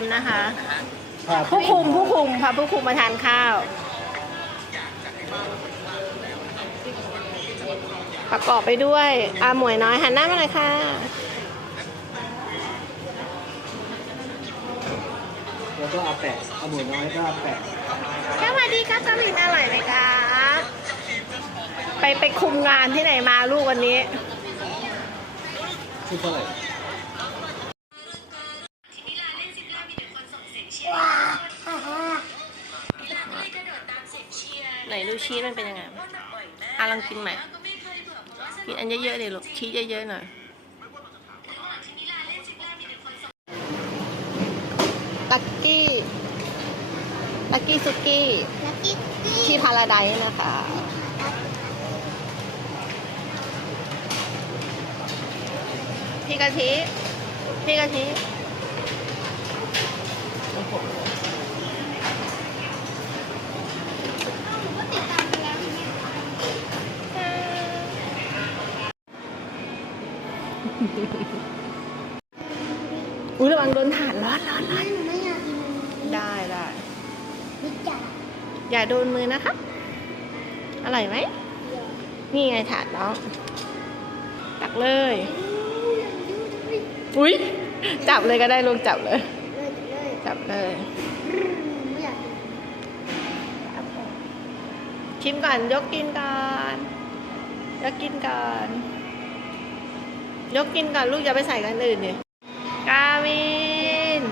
มนะคะครับผู้คุมผู้คุมพาผู้คุมมาทานข้าวประกอบไปด้วยอาหมวยน้อยหันหน้ามาเลยค่ะ แล้วก็เอาแปะเอาหมูน้อยก็เอาแปะสวัสดีครับสลินอร่อยไหมคะไปไปคุมงานที่ไหนมาลูกวันนี้ชื่อเท่าไหร่ ไหนดูชีสมันเป็นยังไงอะลองกินใหม่กินอันเยอะๆเลยลูกชีสเยอะๆหน่อยตักกี้ตักกี้ซุกี้ลักกี้กี้ที่พาราไดซ์นะคะพี่กะทิพี่กะทิ ติดตามไปแล้วเนี่ย อุ้ยระวังโดนถ่านร้อนร้อนร้อนหนูไม่อยากกินได้ได้วิจารอย่าโดนมือนะครับอร่อยไหม นี่ไงถาดน้อง ตักเลย อุ้ยจับเลยก็ได้ลูกจับเลยเลยเลย จับเลยไม่อยากกินชิมก่อน ยกกินก่อน ยกกินก่อน ยกกินก่อนลูกอย่าไปใส่กันอื่นดิกามิน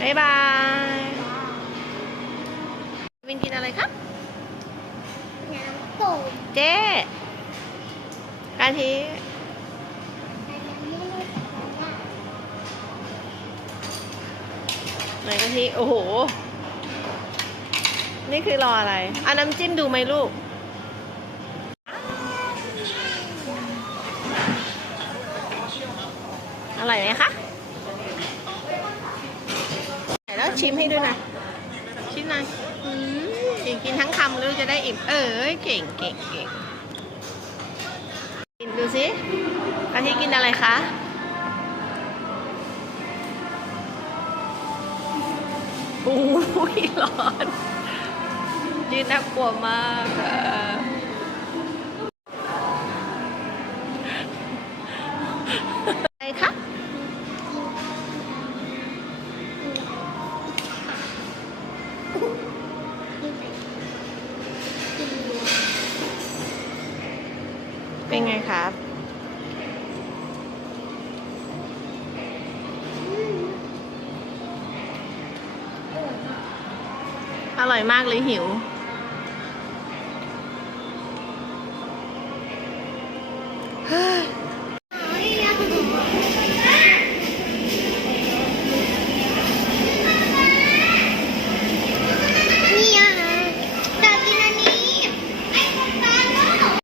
บ๊ายบายวินกินอะไรครับ น้ำต้มเจ๊กะทิไหนกะทิ โอ้โห นี่คือรออะไรอาน้ำจิ้มดูไหมลูก อร่อยไหมคะแล้วชิมให้ดูหน่อยชิมหน่อยอืมกินกินทั้งคำเลยจะได้อิ่ม เออเก่งเก่งเก่งกินดูสิกะทิกินอะไรคะโอ้ยร้อน นน่ากลัวมากอะอะไรคะเป็นไงครับอร่อยมากเลยหิว